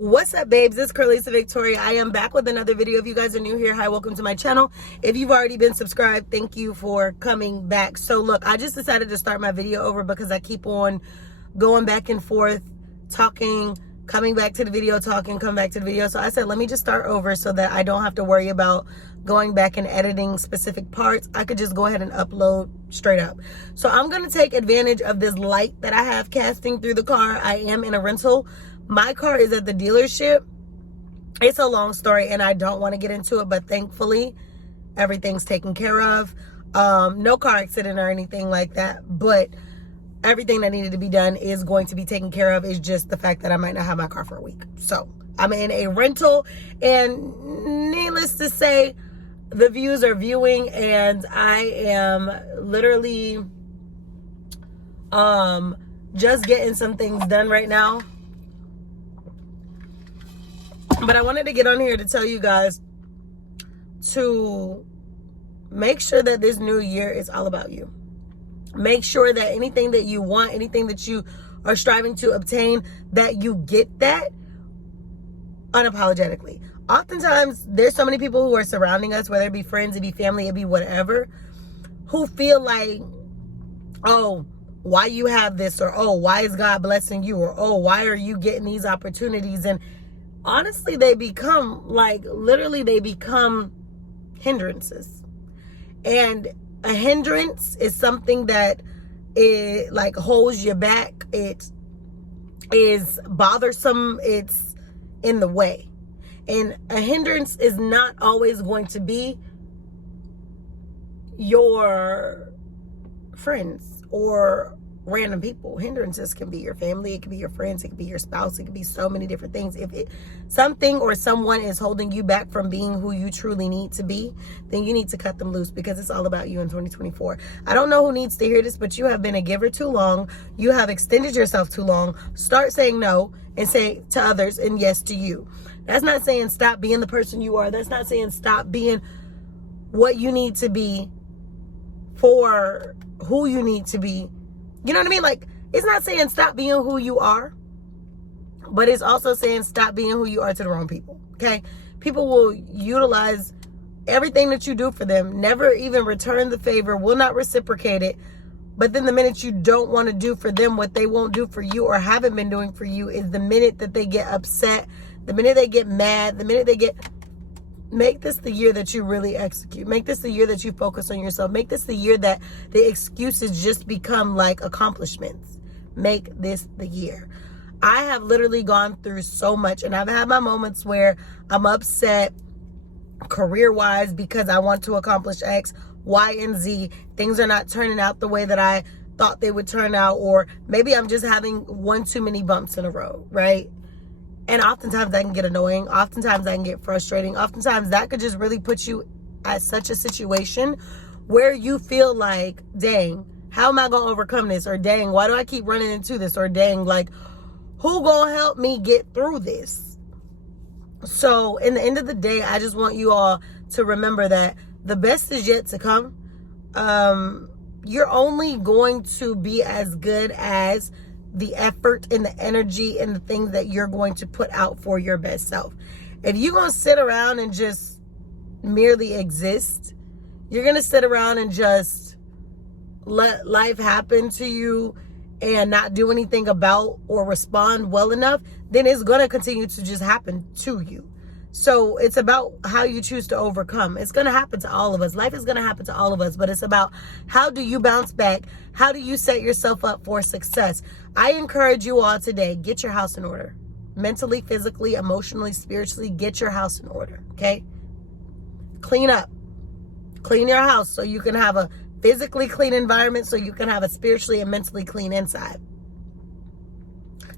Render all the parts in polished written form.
What's up, babes? It's Carlisa Victoria. I am back with another video. If you guys are new here, hi, welcome to my channel. If you've already been subscribed, thank you for coming back. So look, I just decided to start my video over because I keep on going back and forth, talking, coming back to the video, talking, come back to the video. So I said, let me just start over so that I don't have to worry about going back and editing specific parts. I could just go ahead and upload straight up. So I'm going to take advantage of this light that I have casting through the car. I am in a rental. My car is at the dealership. It's a long story and I don't want to get into it, but thankfully everything's taken care of. No car accident or anything like that, but everything that needed to be done is going to be taken care of. It's just the fact that I might not have my car for a week. So I'm in a rental, and needless to say, the views are viewing, and I am literally just getting some things done right now. But I wanted to get on here to tell you guys to make sure that this new year is all about you. Make sure that anything that you want, anything that you are striving to obtain, that you get that unapologetically. Oftentimes, there's so many people who are surrounding us, whether it be friends, it be family, it be whatever, who feel like, oh, why you have this, or oh, why is God blessing you, or oh, why are you getting these opportunities? And honestly, they become literally they become hindrances. And a hindrance is something that it holds you back. It is bothersome. It's in the way. And a hindrance is not always going to be your friends or random people. Hindrances can be your family, it can be your friends, it can be your spouse, it can be so many different things. If something or someone is holding you back from being who you truly need to be, then you need to cut them loose, because it's all about you in 2024. I don't know who needs to hear this, but you have been a giver too long. You have extended yourself too long. Start saying no and say to others and yes to you. That's not saying stop being the person you are. That's not saying stop being what you need to be for who you need to be. You know what I mean? It's not saying stop being who you are, but it's also saying stop being who you are to the wrong people, okay? People will utilize everything that you do for them, never even return the favor, will not reciprocate it. But then the minute you don't want to do for them what they won't do for you or haven't been doing for you is the minute that they get upset, the minute they get mad, the minute they get... Make this the year that you really execute. Make this the year that you focus on yourself. Make this the year that the excuses just become like accomplishments. Make this the year. I have literally gone through so much, and I've had my moments where I'm upset career-wise because I want to accomplish X, Y, and Z. Things are not turning out the way that I thought they would turn out, or maybe I'm just having one too many bumps in a row, right? And oftentimes that can get annoying. Oftentimes that can get frustrating. Oftentimes that could just really put you at such a situation where you feel like, dang, how am I going to overcome this? Or dang, why do I keep running into this? Or dang, who going to help me get through this? So in the end of the day, I just want you all to remember that the best is yet to come. You're only going to be as good as the effort and the energy and the things that you're going to put out for your best self. If you're going to sit around and just merely exist, you're going to sit around and just let life happen to you and not do anything about or respond well enough, then it's going to continue to just happen to you. So it's about how you choose to overcome. It's going to happen to all of us. Life is going to happen to all of us, but it's about how do you bounce back? How do you set yourself up for success? I encourage you all today, get your house in order. Mentally, physically, emotionally, spiritually, get your house in order, okay? Clean up. Clean your house so you can have a physically clean environment, so you can have a spiritually and mentally clean inside.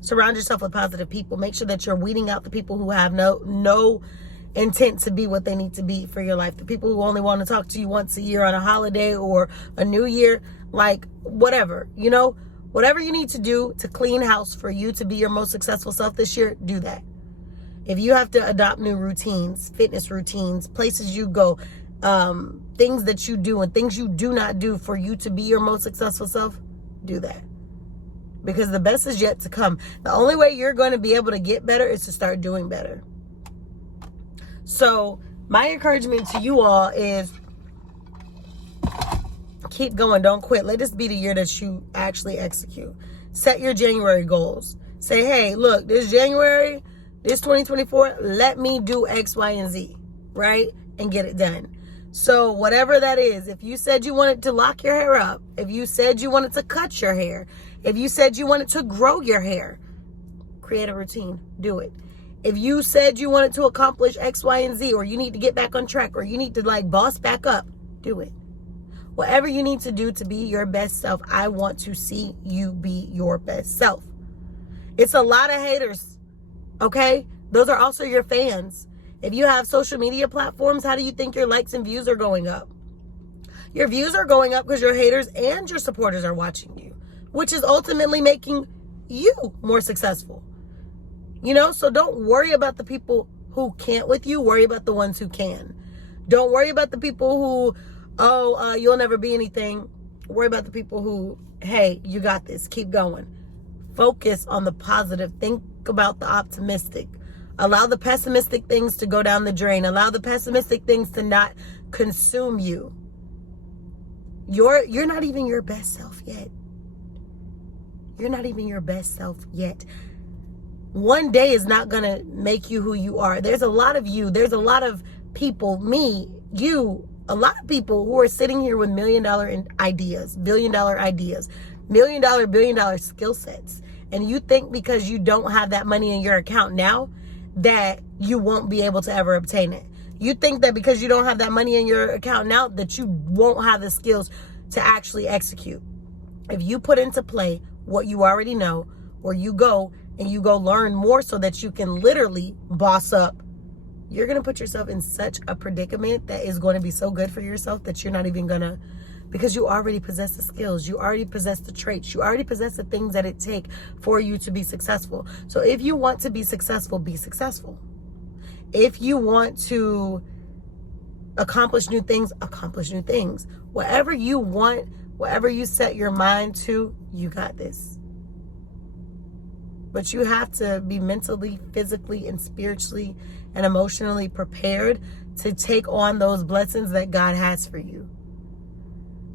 Surround yourself with positive people. Make sure that you're weeding out the people who have no intent to be what they need to be for your life. The people who only want to talk to you once a year on a holiday or a new year, whatever, whatever you need to do to clean house for you to be your most successful self this year, do that. If you have to adopt new routines, fitness routines, places you go, things that you do and things you do not do for you to be your most successful self, do that. because the best is yet to come. The only way you're going to be able to get better is to start doing better. So my encouragement to you all is keep going. Don't quit. Let this be the year that you actually execute. Set your January goals. Say, hey, look, this January, this 2024, let me do X, Y, and Z, right? And get it done. So whatever that is, if you said you wanted to lock your hair up, if you said you wanted to cut your hair, if you said you wanted to grow your hair, create a routine. Do it. If you said you wanted to accomplish X, Y, and Z, or you need to get back on track, or you need to like boss back up, do it. Whatever you need to do to be your best self, I want to see you be your best self. It's a lot of haters, okay? Those are also your fans. If you have social media platforms, how do you think your likes and views are going up? Your views are going up because your haters and your supporters are watching you, which is ultimately making you more successful. You know, so don't worry about the people who can't with you. Worry about the ones who can. Don't worry about the people who, you'll never be anything. Worry about the people who, hey, you got this. Keep going. Focus on the positive. Think about the optimistic. Allow the pessimistic things to go down the drain. Allow the pessimistic things to not consume you. You're not even your best self yet. You're not even your best self yet. One day is not going to make you who you are. There's a lot of you. There's a lot of people, me, you, a lot of people who are sitting here with $1 million ideas, $1 billion ideas, $1 million, $1 billion skill sets. And you think because you don't have that money in your account now that you won't be able to ever obtain it. You think that because you don't have that money in your account now that you won't have the skills to actually execute. If you put into play what you already know, or you go and you go learn more so that you can literally boss up, you're going to put yourself in such a predicament that is going to be so good for yourself that you're not even going to, because you already possess the skills, you already possess the traits, you already possess the things that it takes for you to be successful. So if you want to be successful, be successful. If you want to accomplish new things, accomplish new things. Whatever you want, whatever you set your mind to, you got this. But you have to be mentally, physically, and spiritually and emotionally prepared to take on those blessings that God has for you.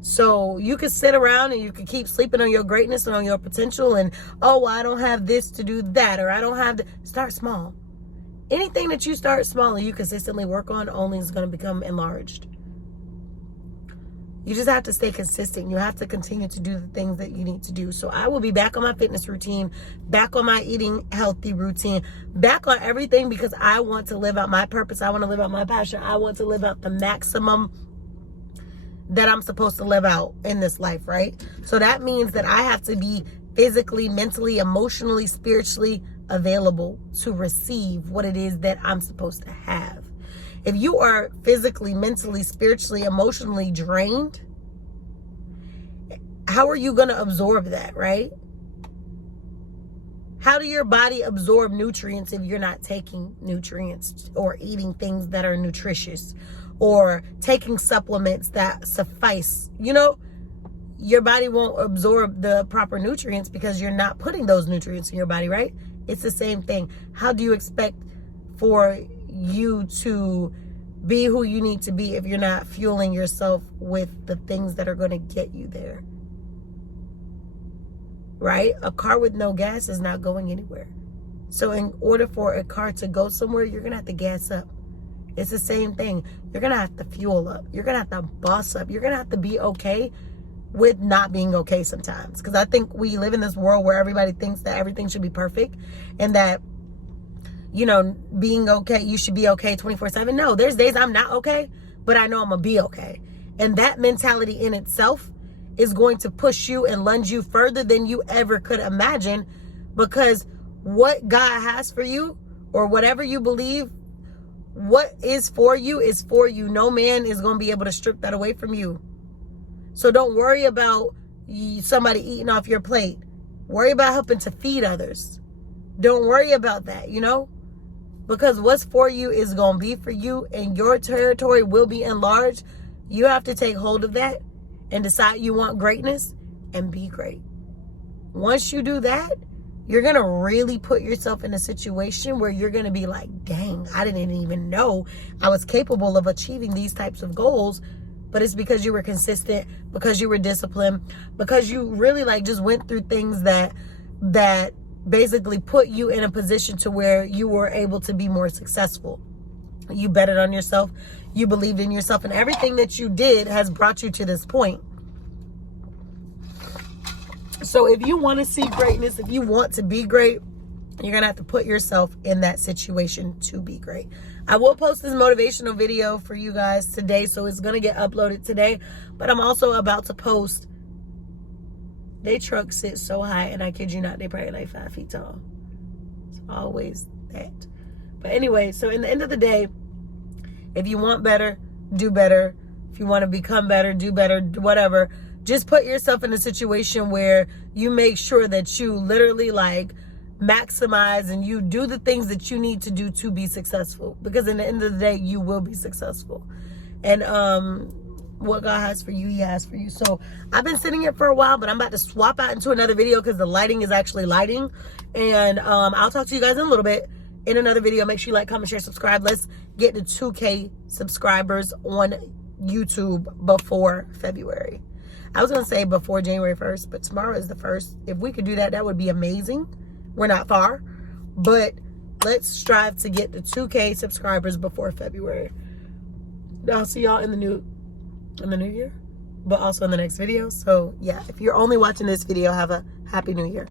So you could sit around and you could keep sleeping on your greatness and on your potential and, oh, I don't have this to do that, or I don't have to. Start small. Anything that you start small and you consistently work on only is going to become enlarged. You just have to stay consistent. You have to continue to do the things that you need to do. So I will be back on my fitness routine, back on my eating healthy routine, back on everything because I want to live out my purpose. I want to live out my passion. I want to live out the maximum that I'm supposed to live out in this life, right? So that means that I have to be physically, mentally, emotionally, spiritually available to receive what it is that I'm supposed to have. If you are physically, mentally, spiritually, emotionally drained, how are you going to absorb that, right? How do your body absorb nutrients if you're not taking nutrients or eating things that are nutritious or taking supplements that suffice? You know, your body won't absorb the proper nutrients because you're not putting those nutrients in your body, right? It's the same thing. How do you expect for you to be who you need to be if you're not fueling yourself with the things that are going to get you there? Right? A car with no gas is not going anywhere. So in order for a car to go somewhere, you're going to have to gas up. It's the same thing. You're going to have to fuel up. You're going to have to boss up. You're going to have to be okay with not being okay sometimes. Because I think we live in this world where everybody thinks that everything should be perfect and that, you know, being okay, you should be okay 24/7. No, there's days I'm not okay, but I know I'm going to be okay. And that mentality in itself is going to push you and lunge you further than you ever could imagine, because what God has for you, or whatever you believe, what is for you is for you. No man is going to be able to strip that away from you. So don't worry about somebody eating off your plate. Worry about helping to feed others. Don't worry about that, you know, because what's for you is going to be for you, and your territory will be enlarged. You have to take hold of that and decide you want greatness and be great. Once you do that, you're going to really put yourself in a situation where you're going to be like, dang, I didn't even know I was capable of achieving these types of goals. But it's because you were consistent, because you were disciplined, because you really like just went through things that basically put you in a position to where you were able to be more successful. You betted on yourself, you believed in yourself, and everything that you did has brought you to this point. So if you want to see greatness, if you want to be great, you're going to have to put yourself in that situation to be great. I will post this motivational video for you guys today, so it's going to get uploaded today. But I'm also about to post, they trucks sit so high, and I kid you not, they probably like 5 feet tall. It's always that. But anyway, so in the end of the day, if you want better, do better. If you want to become better, do better, whatever. Just put yourself in a situation where you make sure that you literally like maximize and you do the things that you need to do to be successful. Because in the end of the day, you will be successful. And what God has for you, He has for you. So I've been sitting here for a while, but I'm about to swap out into another video because the lighting is actually lighting. And I'll talk to you guys in a little bit in another video. Make sure you like, comment, share, subscribe. Let's get to 2K subscribers on YouTube before February. I was going to say before January 1st, but tomorrow is the 1st. If we could do that, that would be amazing. We're not far, but let's strive to get to 2K subscribers before February. I'll see y'all in the new year, but also in the next video. So yeah, if you're only watching this video, have a happy new year.